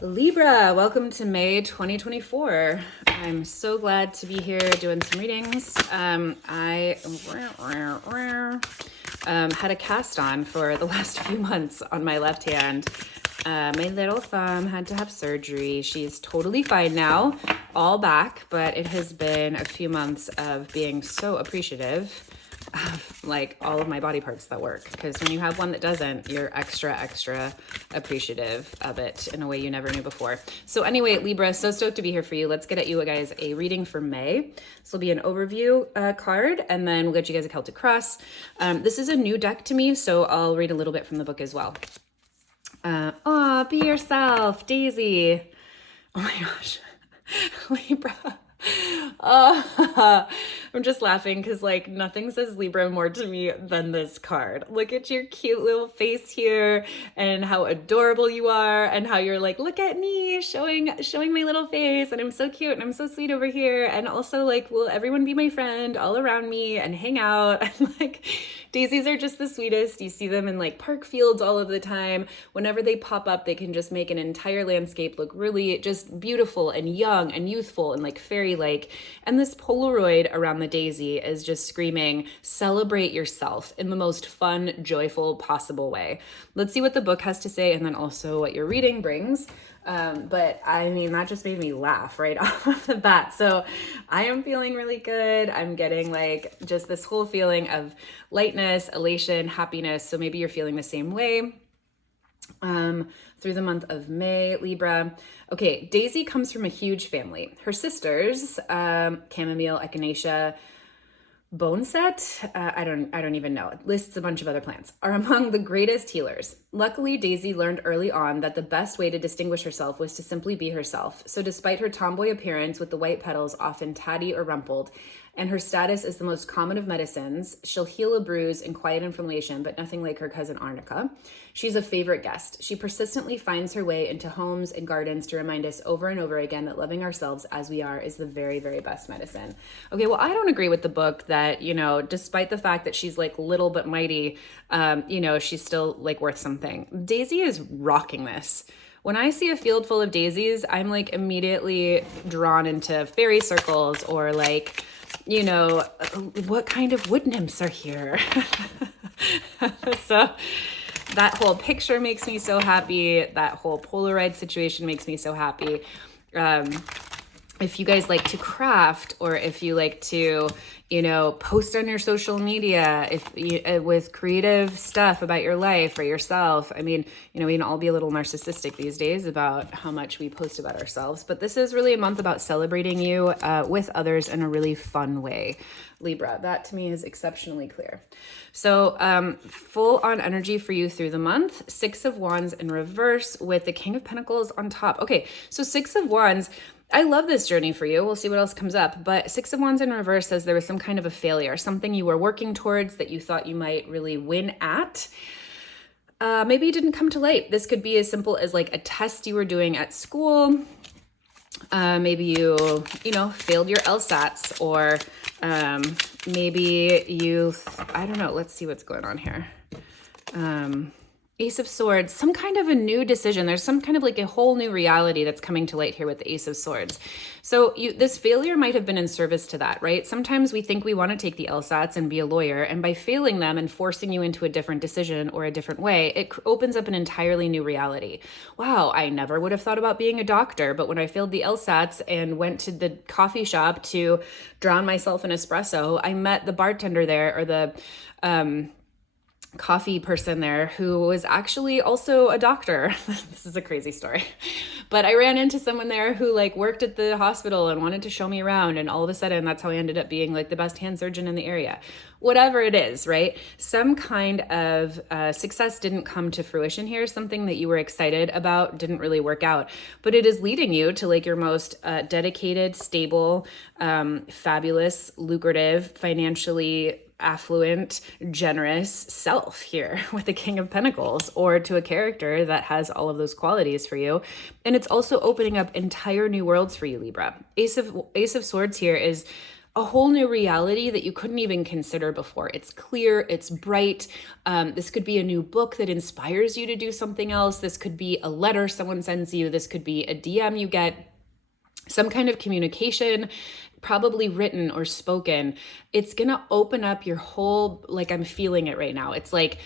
Libra, welcome to May 2024. I'm so glad to be here doing some readings. I had a cast on for the last few months on my left hand. My little thumb had to have surgery. She's totally fine now, all back, but it has been a few months of being so appreciative of like all of my body parts that work, because when you have one that doesn't, you're extra appreciative of it in a way you never knew before. So anyway, Libra, so stoked to be here for you. Let's get at you guys a reading for May. This will be an overview card, and then we'll get you guys a Celtic cross. This is a new deck to me, so I'll read a little bit from the book as well. Be yourself, Daisy. Oh my gosh. Libra. I'm just laughing because like nothing says Libra more to me than this card. Look at your cute little face here and how adorable you are, and how you're like, look at me showing my little face, and I'm so cute and I'm so sweet over here, and also like, will everyone be my friend all around me and hang out? And like, daisies are just the sweetest. You see them in like park fields all of the time. Whenever they pop up, they can just make an entire landscape look really just beautiful and young and youthful and like fairy-like. And this Polaroid around the daisy is just screaming, celebrate yourself in the most fun, joyful possible way. Let's see what the book has to say, and then also what your reading brings. But I mean, that just made me laugh right off the bat. So I am feeling really good. I'm getting like just this whole feeling of lightness, elation, happiness. So maybe you're feeling the same way through the month of May, Libra. Okay, Daisy comes from a huge family. Her sisters, chamomile, echinacea, boneset, I don't even know. It lists a bunch of other plants, are among the greatest healers. Luckily, Daisy learned early on that the best way to distinguish herself was to simply be herself. So despite her tomboy appearance with the white petals often tatty or rumpled, and her status as the most common of medicines, she'll heal a bruise and quiet inflammation, but nothing like her cousin Arnica. She's a favorite guest. She persistently finds her way into homes and gardens to remind us over and over again that loving ourselves as we are is the very, very best medicine. Okay, well, I don't agree with the book that, despite the fact that she's like little but mighty, she's still like worth something. Daisy is rocking this. When I see a field full of daisies, I'm like immediately drawn into fairy circles, or like, what kind of wood nymphs are here? So that whole picture makes me so happy. That whole Polaroid situation makes me so happy. If you guys like to craft, or if you like to, post on your social media, if you, with creative stuff about your life or yourself. I mean, we can all be a little narcissistic these days about how much we post about ourselves, but this is really a month about celebrating you with others in a really fun way. Libra, that to me is exceptionally clear. So full on energy for you through the month. 6 of Wands in reverse with the King of Pentacles on top. Okay, so 6 of Wands, I love this journey for you. We'll see what else comes up. But 6 of Wands in reverse says there was some kind of a failure, something you were working towards that you thought you might really win at. Maybe it didn't come to light. This could be as simple as like a test you were doing at school. Maybe you failed your LSATs, or maybe I don't know. Let's see what's going on here. Ace of Swords, some kind of a new decision. There's some kind of like a whole new reality that's coming to light here with the Ace of Swords. So this failure might have been in service to that, right? Sometimes we think we want to take the LSATs and be a lawyer, and by failing them and forcing you into a different decision or a different way, it opens up an entirely new reality. Wow, I never would have thought about being a doctor, but when I failed the LSATs and went to the coffee shop to drown myself in espresso, I met the bartender there, or the coffee person there, who was actually also a doctor. This is a crazy story, but I ran into someone there who like worked at the hospital and wanted to show me around, and all of a sudden that's how I ended up being like the best hand surgeon in the area. Whatever it is, right? Some kind of success didn't come to fruition here. Something that you were excited about didn't really work out, but it is leading you to like your most dedicated, stable, fabulous, lucrative, financially affluent, generous self here with the King of Pentacles, or to a character that has all of those qualities for you. And it's also opening up entire new worlds for you, Libra. Ace of Swords here is a whole new reality that you couldn't even consider before. It's clear, it's bright. This could be a new book that inspires you to do something else. This could be a letter someone sends you. This could be a DM you get, some kind of communication, probably written or spoken. It's going to open up your whole, like, I'm feeling it right now. It's like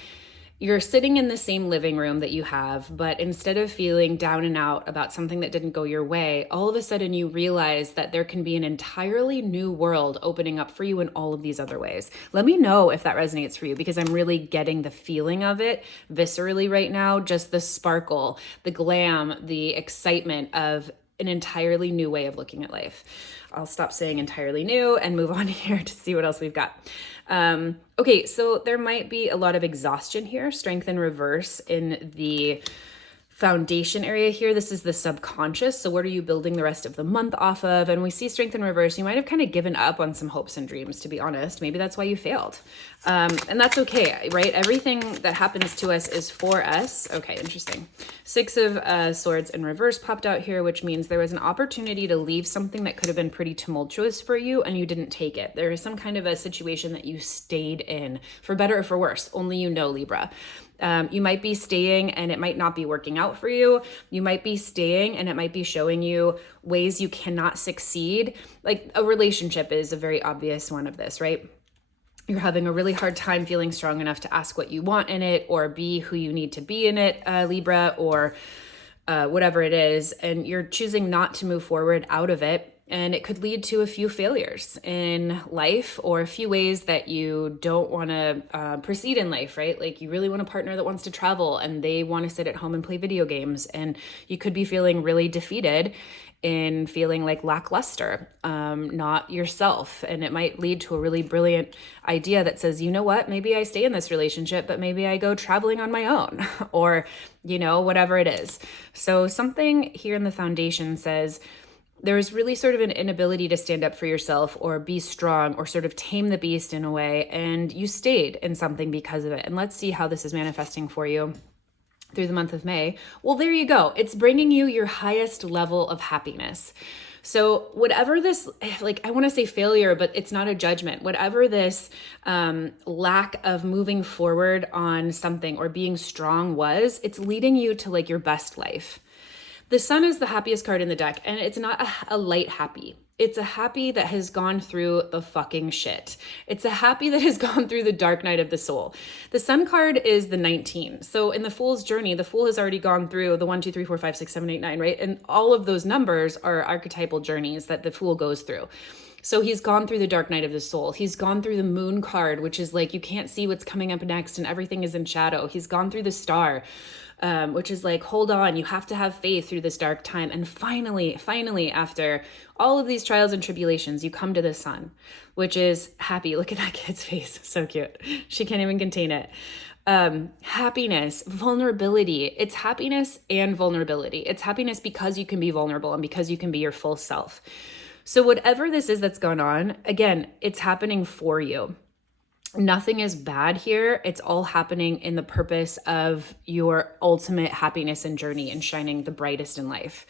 you're sitting in the same living room that you have, but instead of feeling down and out about something that didn't go your way, all of a sudden you realize that there can be an entirely new world opening up for you in all of these other ways. Let me know if that resonates for you, because I'm really getting the feeling of it viscerally right now. Just the sparkle, the glam, the excitement of an entirely new way of looking at life. I'll stop saying entirely new and move on here to see what else we've got. Okay, so there might be a lot of exhaustion here, strength in reverse in the foundation area here. This is the subconscious. So what are you building the rest of the month off of? And we see strength in reverse. You might have kind of given up on some hopes and dreams, to be honest. Maybe that's why you failed. And that's okay, right? Everything that happens to us is for us. Okay, interesting. 6 of Swords in reverse popped out here, which means there was an opportunity to leave something that could have been pretty tumultuous for you and you didn't take it. There is some kind of a situation that you stayed in, for better or for worse. Only you know, Libra. You might be staying and it might not be working out for you. You might be staying and it might be showing you ways you cannot succeed. Like a relationship is a very obvious one of this, right? You're having a really hard time feeling strong enough to ask what you want in it or be who you need to be in it, Libra, or whatever it is. And you're choosing not to move forward out of it. And it could lead to a few failures in life or a few ways that you don't want to proceed in life, right? Like you really want a partner that wants to travel and they want to sit at home and play video games. And you could be feeling really defeated in feeling like lackluster, not yourself. And it might lead to a really brilliant idea that says, you know what, maybe I stay in this relationship, but maybe I go traveling on my own or, you know, whatever it is. So something here in the foundation says, there's really sort of an inability to stand up for yourself or be strong or sort of tame the beast in a way. And you stayed in something because of it. And let's see how this is manifesting for you through the month of May. Well, there you go. It's bringing you your highest level of happiness. So whatever this, like, I want to say failure, but it's not a judgment. Whatever this lack of moving forward on something or being strong was, it's leading you to like your best life. The Sun is the happiest card in the deck, and it's not a light happy. It's a happy that has gone through the fucking shit. It's a happy that has gone through the dark night of the soul. The Sun card is the 19. So in the Fool's journey, the Fool has already gone through the 1, 2, 3, 4, 5, 6, 7, 8, 9, right? And all of those numbers are archetypal journeys that the Fool goes through. So he's gone through the dark night of the soul. He's gone through the Moon card, which is like you can't see what's coming up next and everything is in shadow. He's gone through the Star, which is like, hold on, you have to have faith through this dark time. And finally, after all of these trials and tribulations, you come to the Sun, which is happy. Look at that kid's face. So cute. She can't even contain it. Happiness, vulnerability. It's happiness and vulnerability. It's happiness because you can be vulnerable and because you can be your full self. So whatever this is that's going on, again, it's happening for you. Nothing is bad here. It's all happening in the purpose of your ultimate happiness and journey and shining the brightest in life.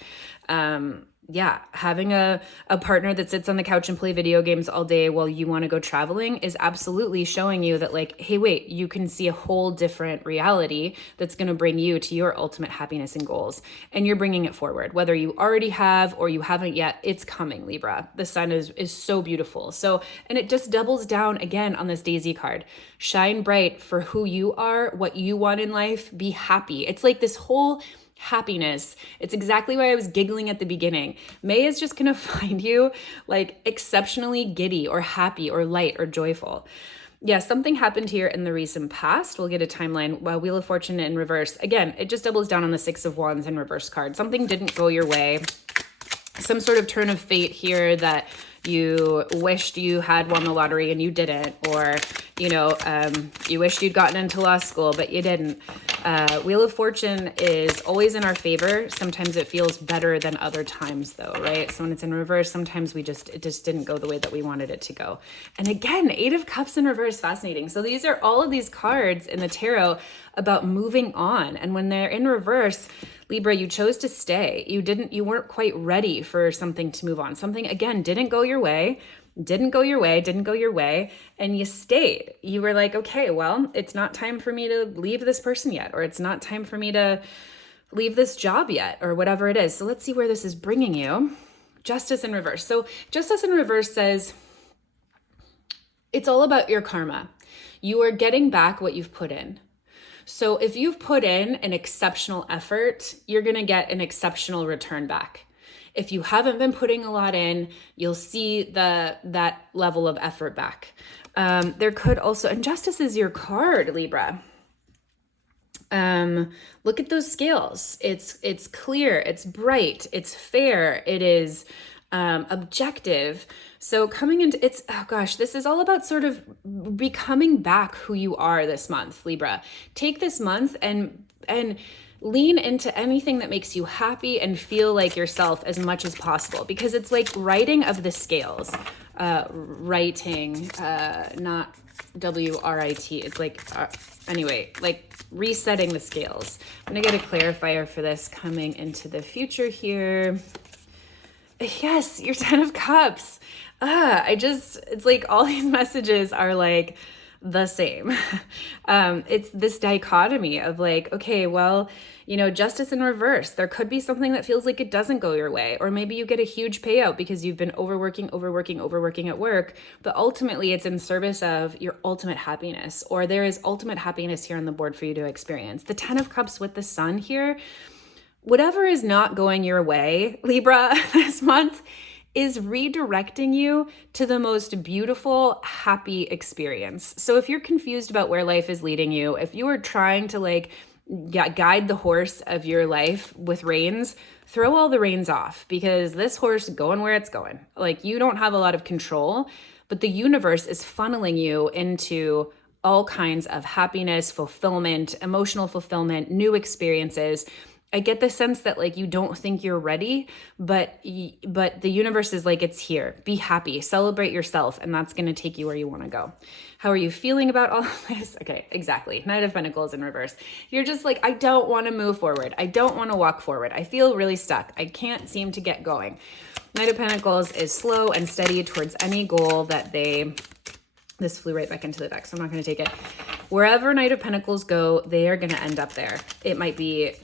Having a partner that sits on the couch and play video games all day while you want to go traveling is absolutely showing you that like, hey, wait, you can see a whole different reality that's going to bring you to your ultimate happiness and goals. And you're bringing it forward, whether you already have or you haven't yet, it's coming, Libra. The Sun is so beautiful. So, and it just doubles down again on this Daisy card. Shine bright for who you are, what you want in life, be happy. It's like this whole happiness. It's exactly why I was giggling at the beginning. May is just going to find you like exceptionally giddy or happy or light or joyful. Yeah, something happened here in the recent past. We'll get a timeline. Wheel of Fortune in reverse. Again, it just doubles down on the 6 of Wands in reverse card. Something didn't go your way. Some sort of turn of fate here that you wished you had won the lottery and you didn't, or, you know, you wished you'd gotten into law school, but you didn't. Wheel of Fortune is always in our favor. Sometimes it feels better than other times though, right? So when it's in reverse, sometimes it just didn't go the way that we wanted it to go. And again, 8 of Cups in reverse, fascinating. So these are all of these cards in the tarot about moving on. And when they're in reverse, Libra, you chose to stay. You weren't quite ready for something to move on. Something, again, didn't go your way. Didn't go your way, and you stayed. You were like, okay, well, it's not time for me to leave this person yet, or it's not time for me to leave this job yet, or whatever it is. So let's see where this is bringing you. Justice in reverse. So justice in reverse says it's all about your karma. You are getting back what you've put in. So if you've put in an exceptional effort, you're going to get an exceptional return back. If you haven't been putting a lot in, you'll see that level of effort back. There could also, and justice is your card, Libra. Look at those scales. It's clear, it's bright, it's fair, it is objective. So coming into this is all about sort of becoming back who you are this month, Libra. Take this month and lean into anything that makes you happy and feel like yourself as much as possible, because it's like writing of the scales, writing, not W-R-I-T. It's like, anyway, like resetting the scales. I'm gonna get a clarifier for this coming into the future here. Yes, your 10 of Cups. It's like all these messages are like the same. It's this dichotomy of like, okay, well, justice in reverse. There could be something that feels like it doesn't go your way, or maybe you get a huge payout because you've been overworking at work, but ultimately it's in service of your ultimate happiness, or there is ultimate happiness here on the board for you to experience. The 10 of Cups with the Sun here, whatever is not going your way, Libra, this month is redirecting you to the most beautiful, happy experience. So if you're confused about where life is leading you, if you are trying to guide the horse of your life with reins, throw all the reins off, because this horse is going where it's going. Like, you don't have a lot of control, but the universe is funneling you into all kinds of happiness, fulfillment, emotional fulfillment, new experiences. I get the sense that you don't think you're ready, but the universe is like, it's here. Be happy, celebrate yourself, and that's going to take you where you want to go. How are you feeling about all of this? Okay, exactly. Knight of Pentacles in reverse. You're just like, I don't want to move forward. I don't want to walk forward. I feel really stuck. I can't seem to get going. Knight of Pentacles is slow and steady towards any goal that this flew right back into the deck, so I'm not going to take it. Wherever Knight of Pentacles go, they are going to end up there. It might be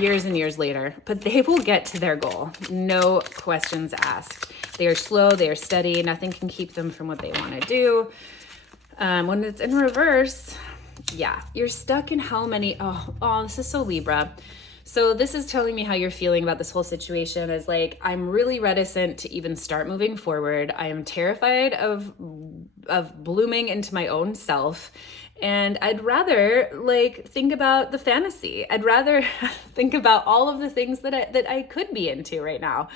years and years later, but they will get to their goal. No questions asked. They are slow, they are steady. Nothing can keep them from what they want to do. When it's in reverse, yeah, you're stuck in how many, this is so Libra. So this is telling me how you're feeling about this whole situation is like, I'm really reticent to even start moving forward. I am terrified of blooming into my own self. And I'd rather think about the fantasy. I'd rather think about all of the things that I could be into right now.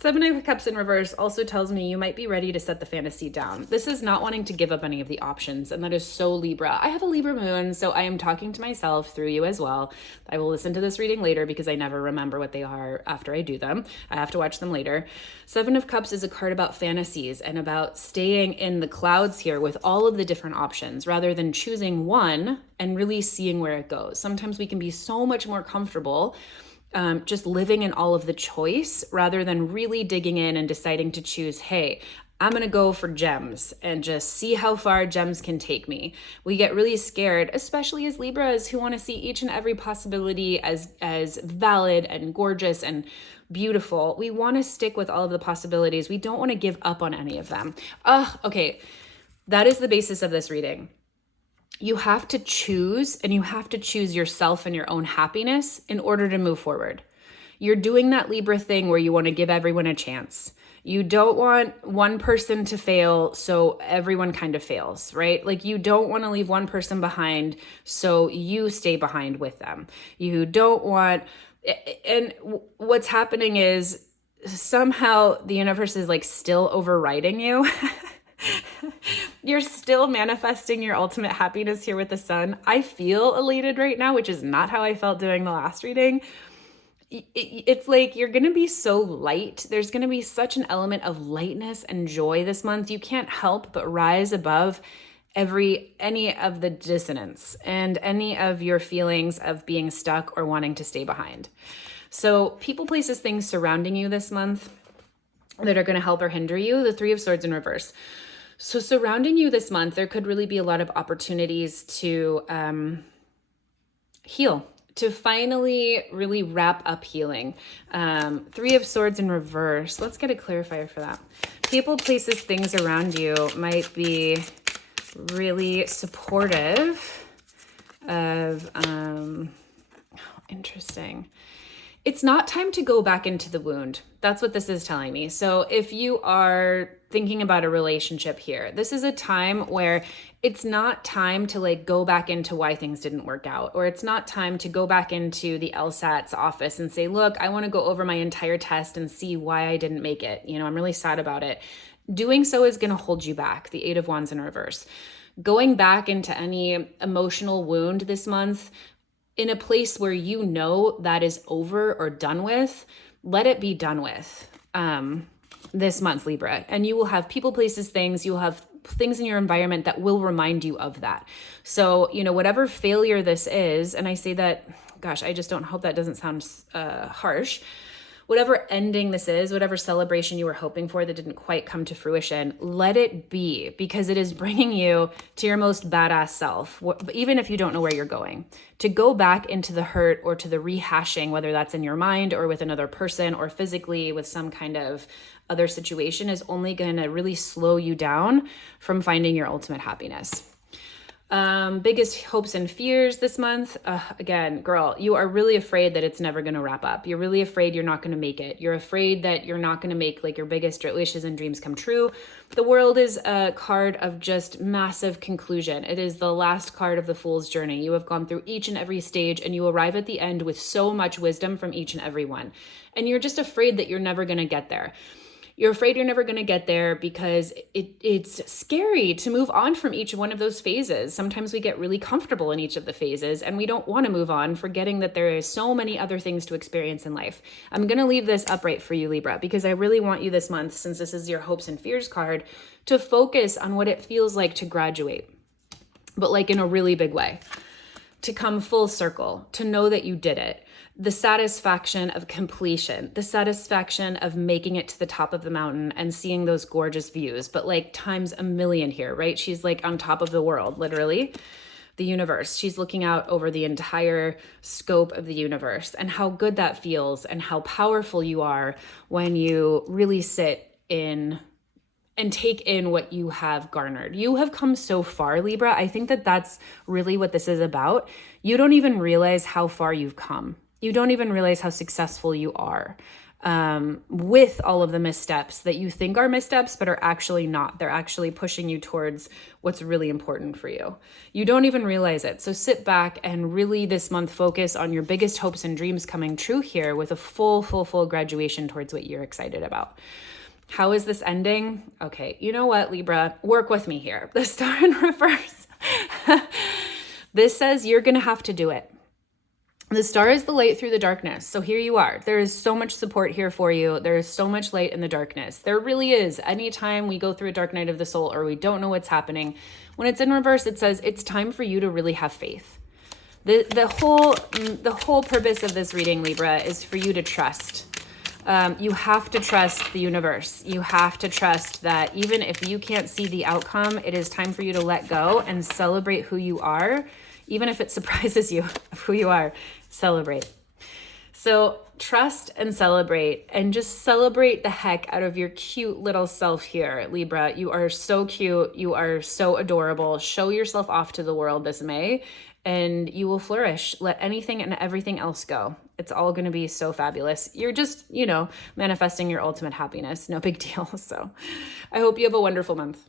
7 of Cups in reverse also tells me you might be ready to set the fantasy down. This is not wanting to give up any of the options, and that is so Libra. I have a Libra moon, so I am talking to myself through you as well. I will listen to this reading later because I never remember what they are after I do them. I have to watch them later. 7 of Cups is a card about fantasies and about staying in the clouds here with all of the different options rather than choosing one and really seeing where it goes. Sometimes we can be so much more comfortable just living in all of the choice rather than really digging in and deciding to choose, hey, I'm going to go for gems and just see how far gems can take me. We get really scared, especially as Libras who want to see each and every possibility as valid and gorgeous and beautiful. We want to stick with all of the possibilities. We don't want to give up on any of them. Okay. That is the basis of this reading. You have to choose, and you have to choose yourself and your own happiness in order to move forward. You're doing that Libra thing where you want to give everyone a chance. You don't want one person to fail, so everyone kind of fails, right? You don't want to leave one person behind, so you stay behind with them. You don't want, and what's happening is somehow the universe is still overriding you. You're still manifesting your ultimate happiness here with the Sun. I feel elated right now, which is not how I felt doing the last reading. It's like you're going to be so light. There's going to be such an element of lightness and joy this month. You can't help but rise above any of the dissonance and any of your feelings of being stuck or wanting to stay behind. So people, places, things surrounding you this month, that are going to help or hinder you. The Three of Swords in reverse. So surrounding you this month, there could really be a lot of opportunities to heal, to finally really wrap up healing. Three of Swords in reverse. Let's get a clarifier for that. People, places, things around you might be really supportive of, interesting. It's not time to go back into the wound. That's what this is telling me. So if you are thinking about a relationship here, this is a time where it's not time to like go back into why things didn't work out, or it's not time to go back into the LSAT's office and say, look, I want to go over my entire test and see why I didn't make it. You know, I'm really sad about it. Doing so is going to hold you back. The Eight of Wands in reverse. Going back into any emotional wound this month, in a place where you know that is over or done with, let it be done with this month, Libra. And you will have people, places, things, you will have things in your environment that will remind you of that. So, you know, whatever failure this is, and I say that, gosh, I just don't hope that doesn't sound harsh. Whatever ending this is, whatever celebration you were hoping for that didn't quite come to fruition, let it be, because it is bringing you to your most badass self, even if you don't know where you're going. To go back into the hurt or to the rehashing, whether that's in your mind or with another person or physically with some kind of other situation, is only going to really slow you down from finding your ultimate happiness. Biggest hopes and fears this month. Again, girl, you are really afraid that it's never going to wrap up. You're really afraid you're not going to make it. You're afraid that you're not going to make like your biggest wishes and dreams come true. The World is a card of just massive conclusion. It is the last card of the Fool's journey. You have gone through each and every stage and you arrive at the end with so much wisdom from each and every one. And you're just afraid that you're never going to get there. You're afraid you're never going to get there because it's scary to move on from each one of those phases. Sometimes we get really comfortable in each of the phases and we don't want to move on, forgetting that there is so many other things to experience in life. I'm going to leave this upright for you, Libra, because I really want you this month, since this is your hopes and fears card, to focus on what it feels like to graduate, but like in a really big way, to come full circle, to know that you did it. The satisfaction of completion, the satisfaction of making it to the top of the mountain and seeing those gorgeous views, but like times a million here, right? She's like on top of the world, literally, the universe. She's looking out over the entire scope of the universe and how good that feels and how powerful you are when you really sit in and take in what you have garnered. You have come so far, Libra. I think that that's really what this is about. You don't even realize how far you've come. You don't even realize how successful you are with all of the missteps that you think are missteps, but are actually not. They're actually pushing you towards what's really important for you. You don't even realize it. So sit back and really this month focus on your biggest hopes and dreams coming true here with a full graduation towards what you're excited about. How is this ending? Okay, you know what, Libra? Work with me here. The Star in reverse. This says you're going to have to do it. The star is the light through the darkness. So here you are. There is so much support here for you. There is so much light in the darkness. There really is. Anytime we go through a dark night of the soul or we don't know what's happening, when it's in reverse, it says it's time for you to really have faith. The whole purpose of this reading, Libra, is for you to trust. You have to trust the universe. You have to trust that even if you can't see the outcome, it is time for you to let go and celebrate who you are. Even if it surprises you of who you are, celebrate. So trust and celebrate, and just celebrate the heck out of your cute little self here, Libra. You are so cute. You are so adorable. Show yourself off to the world this May, and you will flourish. Let anything and everything else go. It's all going to be so fabulous. You're just, manifesting your ultimate happiness. No big deal. So I hope you have a wonderful month.